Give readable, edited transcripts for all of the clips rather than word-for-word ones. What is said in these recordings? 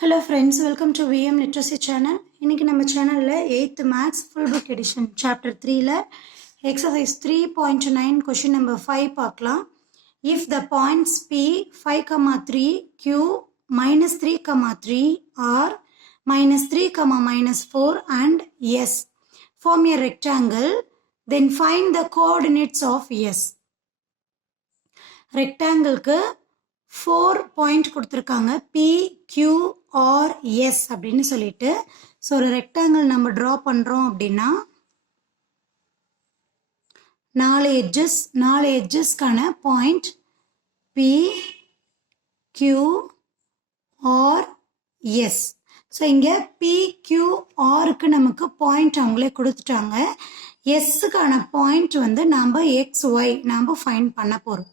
Hello friends, welcome to VM Literacy channel. இன்னைக்கு நம்ம சேனல்ல 8th Maths Full Book Edition Chapter 3ல Exercise 3.9 question number 5 பார்க்கலாம். If the points P 5, 3, Q minus 3, 3 R minus 3, minus 4 and S form a rectangle, then find the coordinates of S. ரெக்டாங்கிள்க்கு 4 point கொடுத்துருக்காங்க P, Q, R, S அப்படின்னு சொல்லிட்டு. So ஒரு rectangle நம்ம draw பண்ணுறோம் அப்படின்னா 4 எட்ஜஸ்க்கான point P, Q, R, S. So இங்கே P, Q, Rக்கு நமக்கு பாயிண்ட் அவங்களே கொடுத்துட்டாங்க. எஸ்ஸுக்கான பாயிண்ட் வந்து நாம் XY நாம் ஃபைண்ட் பண்ண போகிறோம்.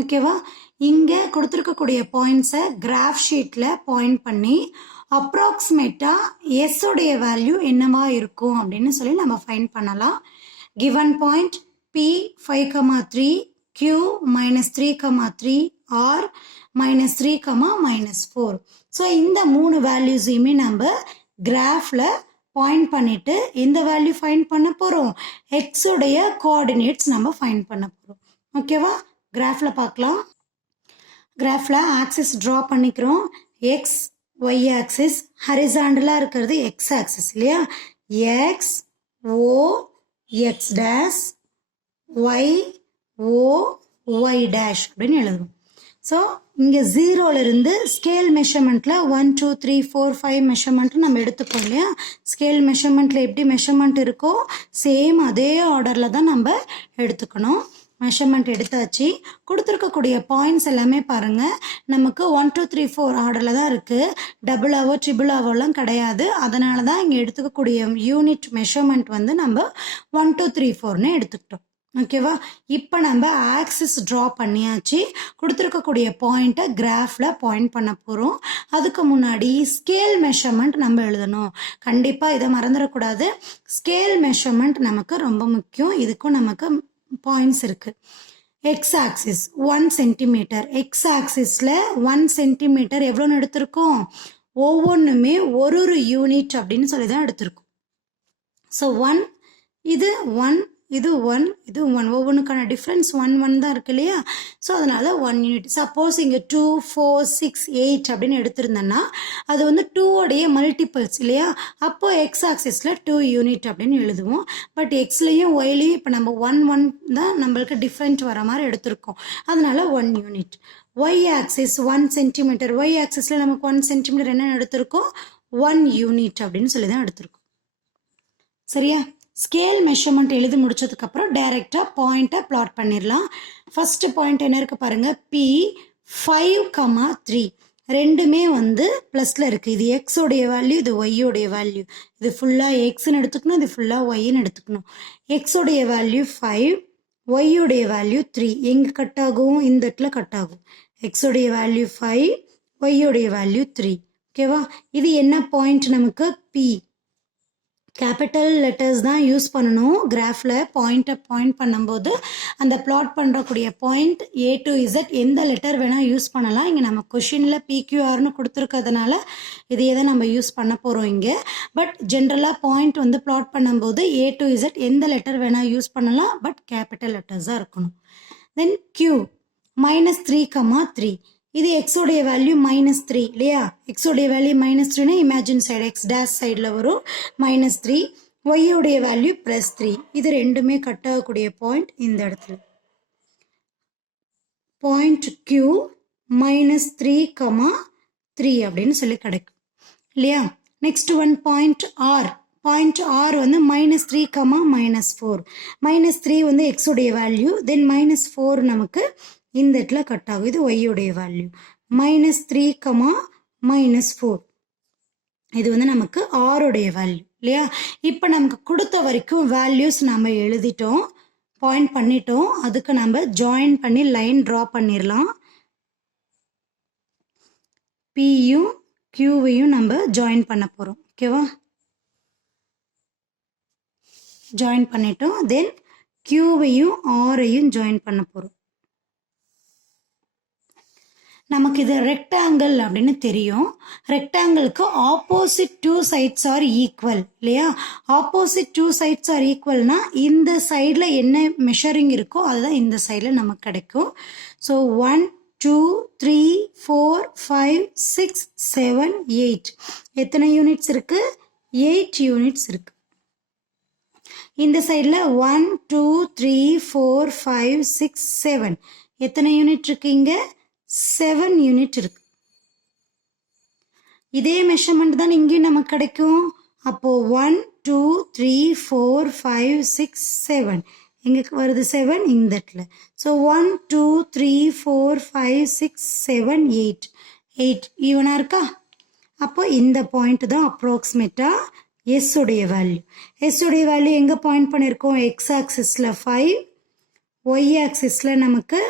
ஓகேவா, இங்கே கொடுத்துருக்கக்கூடிய பாயிண்ட்ஸை கிராஃப் ஷீட்டில் பாயிண்ட் பண்ணி அப்ராக்சிமேட்டாக எஸ்ஸோடைய வேல்யூ என்னவா இருக்கும் அப்படின்னு சொல்லி நம்ம ஃபைண்ட் பண்ணலாம். Given point P 5, 3, Q minus 3, 3, R minus 3, minus 4. So இந்த 3 வேல்யூஸையுமே நம்ம கிராஃபில் பாயிண்ட் பண்ணிவிட்டு இந்த வேல்யூ ஃபைண்ட் பண்ண போகிறோம். எக்ஸோடைய கோஆர்டினேட்ஸ் நம்ம ஃபைண்ட் பண்ண போகிறோம். ஓகேவா, கிராஃபில் பார்க்கலாம். கிராஃபில் ஆக்சிஸ் ட்ரா பண்ணிக்கிறோம். எக்ஸ் ஒய் ஆக்சிஸ், ஹரிசாண்டலாக இருக்கிறது எக்ஸ் ஆக்சிஸ் இல்லையா. எக்ஸ் ஓ எக்ஸ் டேஷ், ஒய் ஓ ஒய் டேஷ் அப்படின்னு எழுதுவோம். ஸோ இங்கே ஜீரோலேருந்து ஸ்கேல் மெஷர்மெண்ட்டில் 1, 2, 3, 4, 5 மெஷர்மெண்ட்டு நம்ம எடுத்துப்போம் இல்லையா. ஸ்கேல் மெஷர்மெண்ட்டில் எப்படி மெஷர்மெண்ட் இருக்கோ சேம் அதே ஆர்டரில் தான் நம்ம எடுத்துக்கணும். மெஷர்மெண்ட் எடுத்தாச்சு. கொடுத்துருக்கக்கூடிய பாயிண்ட்ஸ் எல்லாமே பாருங்கள், நமக்கு 1, 2, 3, 4 ஆர்டரில் தான் இருக்குது. டபுளாவோ ட்ரிபிளாவோலாம் கிடையாது. அதனால தான் இங்கே எடுத்துக்கக்கூடிய யூனிட் மெஷர்மெண்ட் வந்து நம்ம 1, 2, 3, 4ன்னு எடுத்துக்கிட்டோம். ஓகேவா, இப்போ நம்ம ஆக்சிஸ் ட்ரா பண்ணியாச்சு. கொடுத்துருக்கக்கூடிய பாயிண்ட்டை கிராஃபில் பாயிண்ட் பண்ண போகிறோம். அதுக்கு முன்னாடி ஸ்கேல் மெஷர்மெண்ட் நம்ம எழுதணும். கண்டிப்பாக இதை மறந்துடக்கூடாது. ஸ்கேல் மெஷர்மெண்ட் நமக்கு ரொம்ப முக்கியம். இதுக்கும் நமக்கு பாயிண்ட்ஸ் இருக்கு. X axis 1 centimetre. எக்ஸ் ஆக்சிஸில் 1 சென்டிமீட்டர் எவ்வளோன்னு எடுத்திருக்கோம்? ஒவ்வொன்றுமே ஒரு யூனிட் அப்படின்னு சொல்லி தான் எடுத்திருக்கோம். ஸோ 1, இது 1, இது 1, இது 1. ஒவ்வொன்றுக்கான டிஃப்ரென்ஸ் 1, 1 தான் இருக்கு இல்லையா. ஸோ அதனால 1 யூனிட். சப்போஸ் இங்கே 2, 4, 6, 8 அப்படின்னு எடுத்திருந்தேன்னா அது வந்து 2உடைய மல்டிபிள்ஸ் இல்லையா. அப்போ எக்ஸ் ஆக்சிஸில் 2 யூனிட் அப்படின்னு எழுதுவோம். பட் எக்ஸ்லையும் ஒய்லையும் இப்போ நம்ம 1, 1 தான் நம்மளுக்கு டிஃப்ரெண்ட் வர மாதிரி எடுத்திருக்கோம். அதனால 1 unit. Y axis 1 centimetre. Y ஆக்சிஸில் நமக்கு 1 சென்டிமீட்டர் என்ன எடுத்திருக்கோம்? 1 யூனிட் அப்படின்னு சொல்லி தான் எடுத்திருக்கோம். சரியா, ஸ்கேல் மெஷர்மெண்ட் எழுதி முடிச்சதுக்கப்புறம் டைரெக்டாக பாயிண்ட்டை பிளாட் பண்ணிடலாம். ஃபஸ்ட்டு பாயிண்ட் என்ன இருக்குது பாருங்கள், P 5, 3 ரெண்டுமே வந்து ப்ளஸில் இருக்குது. இது எக்ஸோடைய வேல்யூ, இது ஒய்யோடைய வேல்யூ. இது ஃபுல்லாக எக்ஸ்ன்னு எடுத்துக்கணும், இது ஃபுல்லாக ஒய்ன்னு எடுத்துக்கணும். எக்ஸோடைய வேல்யூ 5, ஒய்யோடைய வேல்யூ 3. எங்கே கட் ஆகும்? இந்த இடத்துல கட் ஆகும். எக்ஸோடைய வேல்யூ 5, ஒய்யோடைய வேல்யூ 3. ஓகேவா, இது என்ன பாயிண்ட் நமக்கு? P. கேபிட்டல் லெட்டர்ஸ் தான் யூஸ் பண்ணணும். கிராஃபில் பாயிண்ட்டை பாயிண்ட் பண்ணும்போது அந்த பிளாட் பண்ணுறக்கூடிய பாயிண்ட் A to Z எந்த லெட்டர் வேணால் யூஸ் பண்ணலாம். இங்கே நம்ம கொஷினில் PQRன்னு கொடுத்துருக்கிறதுனால இதையே தான் நம்ம யூஸ் பண்ண போகிறோம் இங்கே. பட் ஜென்ரலாக பாயிண்ட் வந்து பிளாட் பண்ணும்போது A to Z எந்த லெட்டர் வேணால் யூஸ் பண்ணலாம். பட் கேபிட்டல் லெட்டர்ஸாக இருக்கணும். தென் Q -3, 3 இது எக்ஸோடைய வேல்யூ -3 இல்லையா. எக்ஸோடைய வேல்யூ -3னா இமேஜின் சைடு எக்ஸ் டேஷ் சைடில் வரும் -3. ஒய்யோடைய வேல்யூ +3. இது ரெண்டுமே கட் ஆகக்கூடிய பாயிண்ட் இந்த இடத்துல. பாயிண்ட் Q -3, 3 அப்படின்னு சொல்லி கிடைக்கும் இல்லையா. Next one point R. Point R வந்து -3, -4. -3 வந்து எக்ஸோடைய வேல்யூ. தென் -4 நமக்கு இந்த இடத்துல கட் ஆகும். இது ஒய்யோடைய வேல்யூ. -3, -4 இது வந்து நமக்கு ஆருடைய வேல்யூ இல்லையா. இப்போ நமக்கு கொடுத்த வரைக்கும் வேல்யூஸ் நம்ம எழுதிட்டோம், பாயிண்ட் பண்ணிட்டோம். அதுக்கு நம்ம ஜாயின் பண்ணி லைன் ட்ரா பண்ணிடலாம். பியும் கியூவையும் நம்ம ஜாயின் பண்ண போகிறோம். ஓகேவா, ஜாயின் பண்ணிட்டோம். தென் கியூவையும் ஆரையும் ஜாயின் பண்ண போகிறோம். நமக்கு இது ரெக்டாங்கிள் அப்படின்னு தெரியும். ரெக்டாங்கிளுக்கு opposite two sides are equal இல்லையா? ஆப்போசிட் டூ சைட்ஸ் ஆர் ஈக்குவல்னா இந்த சைடில் என்ன மெஷரிங் இருக்கோ அதுதான் இந்த சைடில் நமக்கு கிடைக்கும். ஸோ 1 2 3 4 5 6 7 8 எத்தனை யூனிட்ஸ் இருக்கு? 8 யூனிட்ஸ் இருக்கு. இந்த சைடில் 1 2 3 4 5 6 7 எத்தனை யூனிட் இருக்கு? இங்கே 7 யூனிட் இருக்கு. இதே மெஷர்மெண்ட் தான் இங்கேயும் நமக்கு கிடைக்கும். அப்போ 1 2 3 4 5 6 7 எங்க வருது? 7 இந்த இடத்துல. ஸோ 1 2 3 4 5 6 7 8 8 ஈவனா இருக்கா? அப்போ இந்த பாயிண்ட் தான் அப்ராக்சிமேட்டா எஸ் உடைய வேல்யூ. எஸ் உடைய வேல்யூ எங்க பாயிண்ட் பண்ணியிருக்கோம்? எக்ஸ் ஆக்சிஸ்ல 5, ஒய் ஆக்சிஸ்ல நமக்கு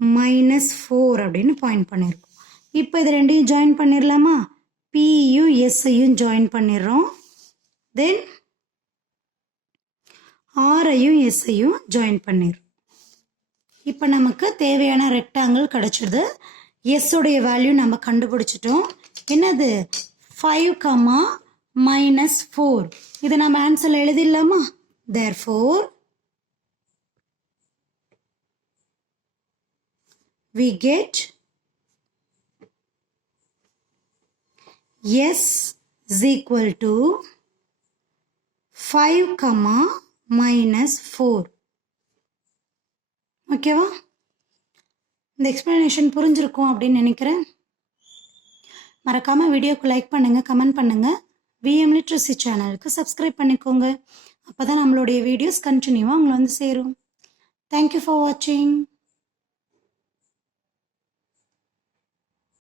-4 அப்படின்னு பாயிண்ட் பண்ணியிருக்கோம். இப்போ இது ரெண்டையும் ஜாயின் பண்ணிடலாமா? பியும் எஸ்ஐயும் ஜாயின் பண்ணிடுறோம். தென் ஆரையும் எஸ்ஐயும் ஜாயின் பண்ணிடுறோம். இப்போ நமக்கு தேவையான ரெக்டாங்கிள் கிடைச்சிடுது. எஸ் உடைய வேல்யூ நம்ம கண்டுபிடிச்சிட்டோம். என்னது? 5, -4. இதை நம்ம ஆன்சர்ல எழுதிடலாமா? therefore we get S is equal to 5, -4. ஓகேவா? இந்த எக்ஸ்பிளனேஷன் புரிஞ்சிருக்கும் அப்படின்னு நினைக்கிறேன். மறக்காம வீடியோக்கு லைக் பண்ணுங்க, கமெண்ட் பண்ணுங்க. VM லிட்ரஸி சேனலுக்கு சப்ஸ்கிரைப் பண்ணிக்கோங்க. அப்பதான் நம்மளுடைய வீடியோஸ் கண்டினியூவாக உங்களை வந்து சேரும். தேங்க்யூ ஃபார் வாட்சிங்.